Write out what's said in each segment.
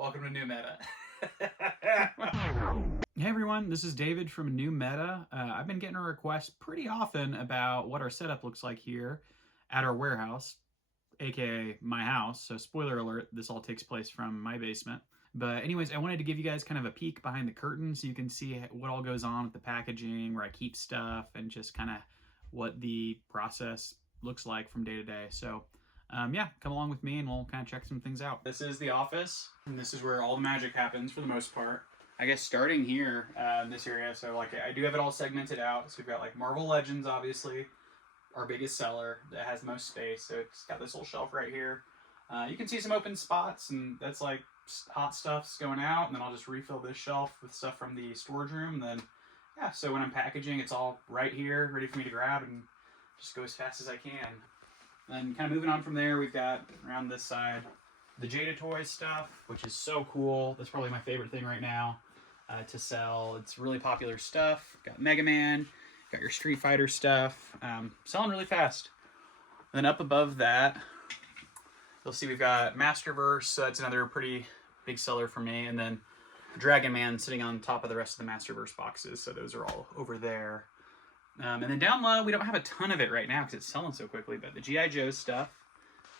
Welcome to New Meta. Hey everyone, this is David from New Meta. I've been getting a request pretty often about what our setup looks like here at our warehouse, aka my house. So spoiler alert, this all takes place from my basement. But anyways, I wanted to give you guys kind of a peek behind the curtain so you can see what all goes on with the packaging, where I keep stuff, and just kind of what the process looks like from day to day. So yeah, come along with me and we'll kind of check some things out. This is the office, and this is where all the magic happens for the most part. I guess starting here in this area, so like I do have it all segmented out. So we've got like Marvel Legends, obviously, our biggest seller that has the most space. So it's got this little shelf right here. You can see some open spots, and that's like hot stuff's going out, and then I'll just refill this shelf with stuff from the storage room. And then, yeah, so when I'm packaging, it's all right here, ready for me to grab and just go as fast as I can. Then kind of moving on from there, we've got around this side the Jada Toys stuff, which is so cool. That's probably my favorite thing right now to sell. It's really popular stuff. Got Mega Man, got your Street Fighter stuff, selling really fast. Then up above that, you'll see we've got Masterverse, so that's another pretty big seller for me. And then Dragon Man sitting on top of the rest of the Masterverse boxes, so those are all over there. And then down low, we don't have a ton of it right now because it's selling so quickly, but the G.I. Joe stuff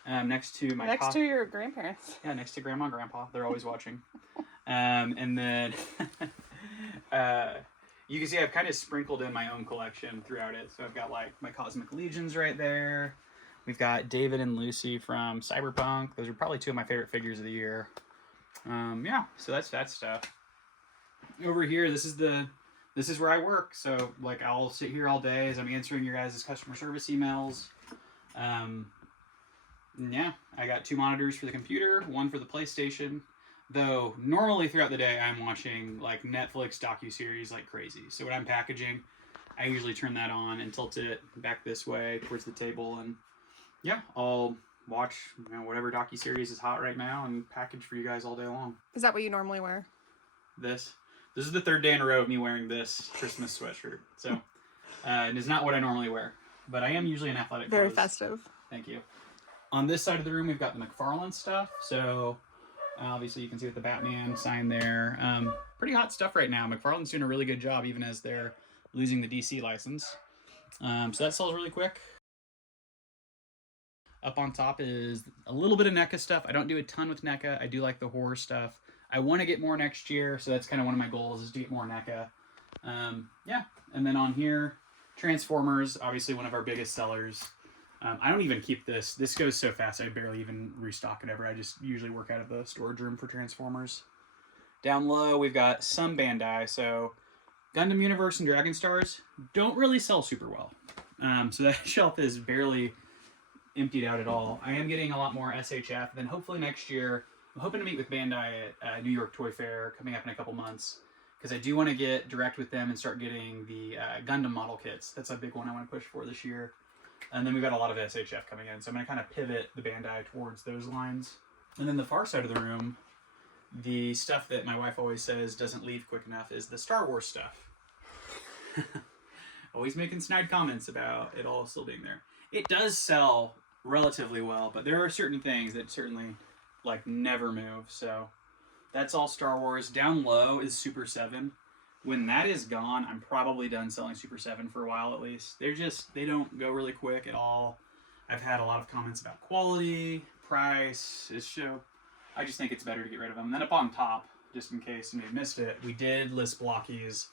next to my... Next to your grandparents. Yeah, next to Grandma and Grandpa. They're always watching. And then you can see I've kind of sprinkled in my own collection throughout it. So I've got like my Cosmic Legions right there. We've got David and Lucy from Cyberpunk. Those are probably two of my favorite figures of the year. Yeah, so that's that stuff. Over here, this is where I work. So like I'll sit here all day as I'm answering your guys' customer service emails. Yeah, I got 2 monitors for the computer, 1 for the PlayStation. Though normally throughout the day I'm watching like Netflix docuseries like crazy. So when I'm packaging, I usually turn that on and tilt it back this way towards the table, and yeah, I'll watch whatever docuseries is hot right now and package for you guys all day long. Is that what you normally wear? This is the 3rd day in a row of me wearing this Christmas sweatshirt. So it is not what I normally wear, but I am usually in athletic clothes. Very festive. Thank you. On this side of the room, we've got the McFarlane stuff. So obviously you can see with the Batman sign there. Pretty hot stuff right now. McFarlane's doing a really good job even as they're losing the DC license. So that sells really quick. Up on top is a little bit of NECA stuff. I don't do a ton with NECA. I do like the horror stuff. I want to get more next year, so that's kind of one of my goals is to get more NECA. Yeah, and then on here, Transformers, obviously one of our biggest sellers. I don't even keep this. This goes so fast, I barely even restock it ever. I just usually work out of the storage room for Transformers. Down low, we've got some Bandai. So Gundam Universe and Dragon Stars don't really sell super well. So that shelf is barely emptied out at all. I am getting a lot more SHF. Then hopefully next year, I'm hoping to meet with Bandai at New York Toy Fair coming up in a couple months, because I do want to get direct with them and start getting the Gundam model kits. That's a big one I want to push for this year. And then we've got a lot of SHF coming in, so I'm going to kind of pivot the Bandai towards those lines. And then the far side of the room, the stuff that my wife always says doesn't leave quick enough is the Star Wars stuff. Always making snide comments about it all still being there. It does sell relatively well, but there are certain things that certainly like never move. So that's all Star Wars. Down low is Super 7. When that is gone, I'm probably done selling Super 7 for a while at least. They don't go really quick at all. I've had a lot of comments about quality, price. I just think it's better to get rid of them. And then up on top, just in case you missed it, we did list blockies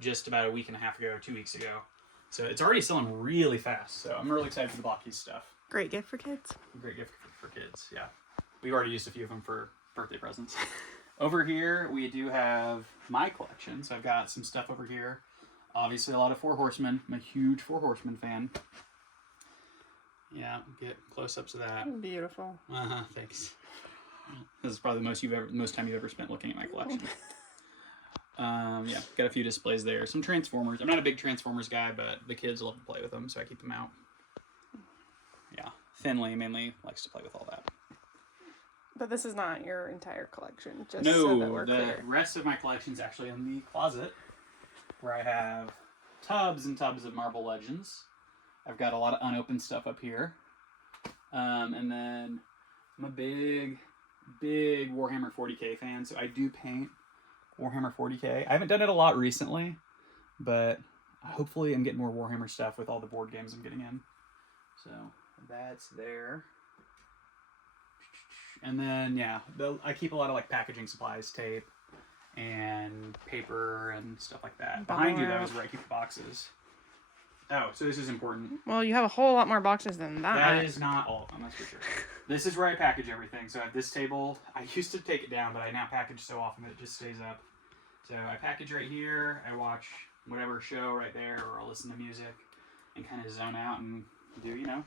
just about a week and a half ago, 2 weeks ago. So it's already selling really fast. So I'm really excited for the blockies stuff. Great gift for kids. Great gift for kids, yeah. We've already used a few of them for birthday presents. Over here, we do have my collection. So I've got some stuff over here. Obviously, a lot of Four Horsemen. I'm a huge Four Horsemen fan. Yeah, get close-ups of that. Beautiful. Thanks. This is probably the most time you've ever spent looking at my collection. Yeah, got a few displays there. Some Transformers. I'm not a big Transformers guy, but the kids love to play with them, so I keep them out. Yeah, Finley mainly likes to play with all that. But this is not your entire collection, just no, so that we're the clear. rest of my collection is actually in the closet, where I have tubs and tubs of Marvel Legends. I've got a lot of unopened stuff up here. And then I'm a big big Warhammer 40k fan, so I do paint Warhammer 40k. I haven't done it a lot recently, but hopefully I'm getting more Warhammer stuff with all the board games I'm getting in. So that's there. And then, yeah, I keep a lot of like packaging supplies, tape, and paper and stuff like that. Behind you, though, is where I keep the boxes. Oh, so this is important. Well, you have a whole lot more boxes than that. That is not all of them, that's for sure. This is where I package everything. So at this table, I used to take it down, but I now package so often that it just stays up. So I package right here. I watch whatever show right there, or I'll listen to music and kind of zone out and do, you know,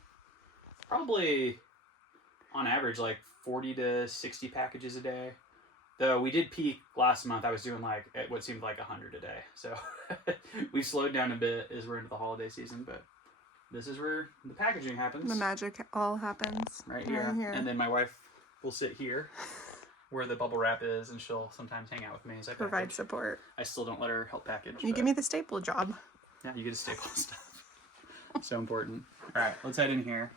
probably on average like 40 to 60 packages a day. Though we did peak last month, I was doing like at what seemed like 100 a day. So we've slowed down a bit as we're into the holiday season, but this is where the packaging happens. The magic all happens. Right here. And then my wife will sit here where the bubble wrap is, and she'll sometimes hang out with me as I provide package. Support. I still don't let her help package. You give me the staple job. Yeah, you get to staple stuff. So important. All right, let's head in here.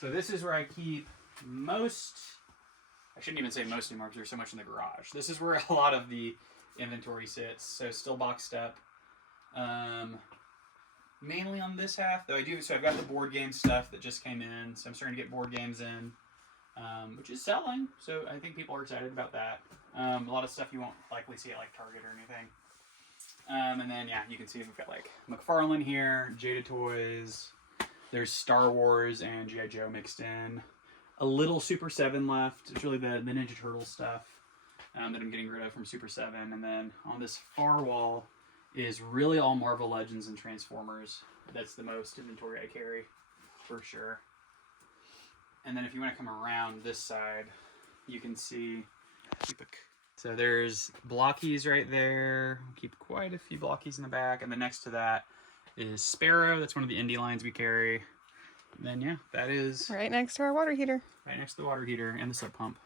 So this is where I keep most... I shouldn't even say most anymore because there's so much in the garage. This is where a lot of the inventory sits. So still boxed up. Mainly on this half, though so I've got the board game stuff that just came in. So I'm starting to get board games in, which is selling. So I think people are excited about that. A lot of stuff you won't likely see at like Target or anything. And then, yeah, you can see we've got like McFarlane here, Jada Toys. There's Star Wars and G.I. Joe mixed in. A little Super 7 left. It's really the Ninja Turtle stuff that I'm getting rid of from Super 7. And then on this far wall is really all Marvel Legends and Transformers. That's the most inventory I carry, for sure. And then if you want to come around this side, you can see... So there's blockies right there. Keep quite a few blockies in the back. And then next to that is Sparrow. That's one of the indie lines we carry. Then yeah, that is right next to our water heater. Right next to the water heater and the sub pump.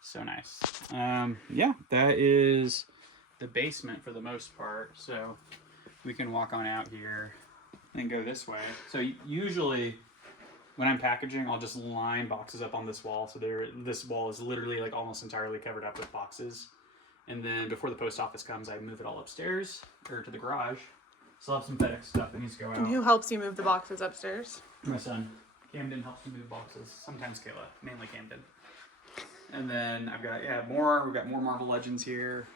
So nice. Yeah, that is the basement for the most part. So we can walk on out here and go this way. So usually when I'm packaging, I'll just line boxes up on this wall. So this wall is literally like almost entirely covered up with boxes. And then before the post office comes, I move it all upstairs or to the garage. Still have some FedEx stuff that needs to go out. And who helps you move the boxes upstairs? My son. Camden helps me move boxes. Sometimes Kayla. Mainly Camden. And then I've got, we've got more Marvel Legends here.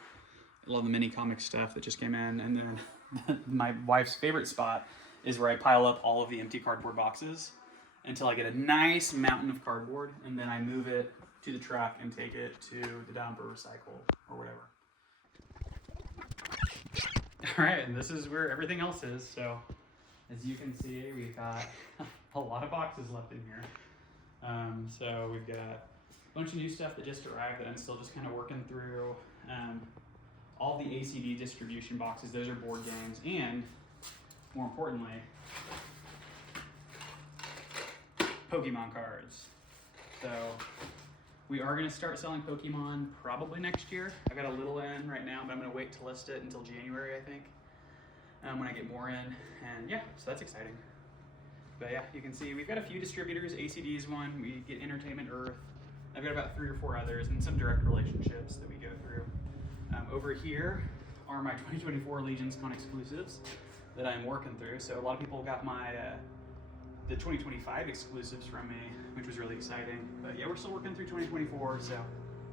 I love the mini comic stuff that just came in. And then my wife's favorite spot is where I pile up all of the empty cardboard boxes until I get a nice mountain of cardboard. And then I move it to the truck and take it to the dump or recycle or whatever. All right, and this is where everything else is. So as you can see, we've got a lot of boxes left in here. So we've got a bunch of new stuff that just arrived that I'm still just kind of working through. All the ACD distribution boxes, those are board games, and more importantly, Pokemon cards. So we are going to start selling Pokemon probably next year. I've got a little in right now, but I'm going to wait to list it until January, I think, when I get more in. And yeah, so that's exciting. But yeah, you can see we've got a few distributors. ACD's one. We get Entertainment Earth. I've got about 3 or 4 others and some direct relationships that we go through. Over here are my 2024 Legions Con exclusives that I'm working through. So a lot of people got my the 2025 exclusives from me, which was really exciting. But yeah, we're still working through 2024. So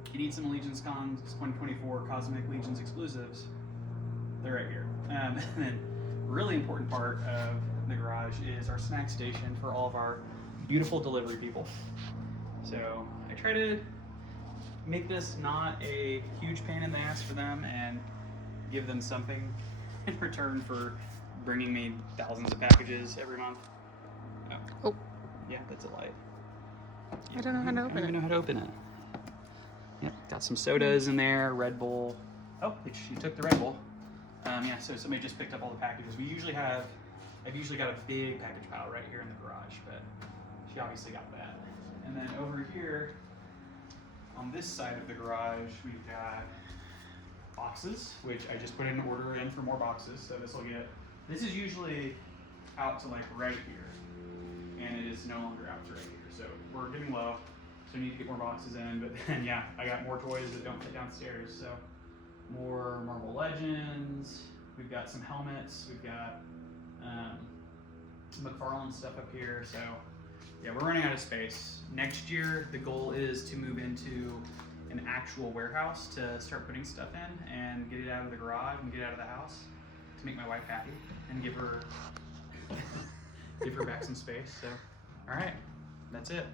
if you need some Legions Con 2024 Cosmic Legions exclusives, they're right here. And then really important part of the garage is our snack station for all of our beautiful delivery people. So I try to make this not a huge pain in the ass for them and give them something in return for bringing me thousands of packages every month. Oh. Yeah, that's a light. I don't know how to open it. I don't even know how to open it. Yep, got some sodas in there, Red Bull. Oh, she took the Red Bull. Yeah, so somebody just picked up all the packages. I've usually got a big package pile right here in the garage, but she obviously got that. And then over here, on this side of the garage, we've got boxes, which I just put an order in for more boxes. So this is usually out to like right here, and it is no longer out to right here. So we're getting low. So I need to get more boxes in, but then yeah, I got more toys that don't fit downstairs. So more Marvel Legends. We've got some helmets. We've got McFarlane stuff up here. So yeah, we're running out of space. Next year, the goal is to move into an actual warehouse to start putting stuff in and get it out of the garage and get it out of the house to make my wife happy and give her give her back some space. So, all right, that's it.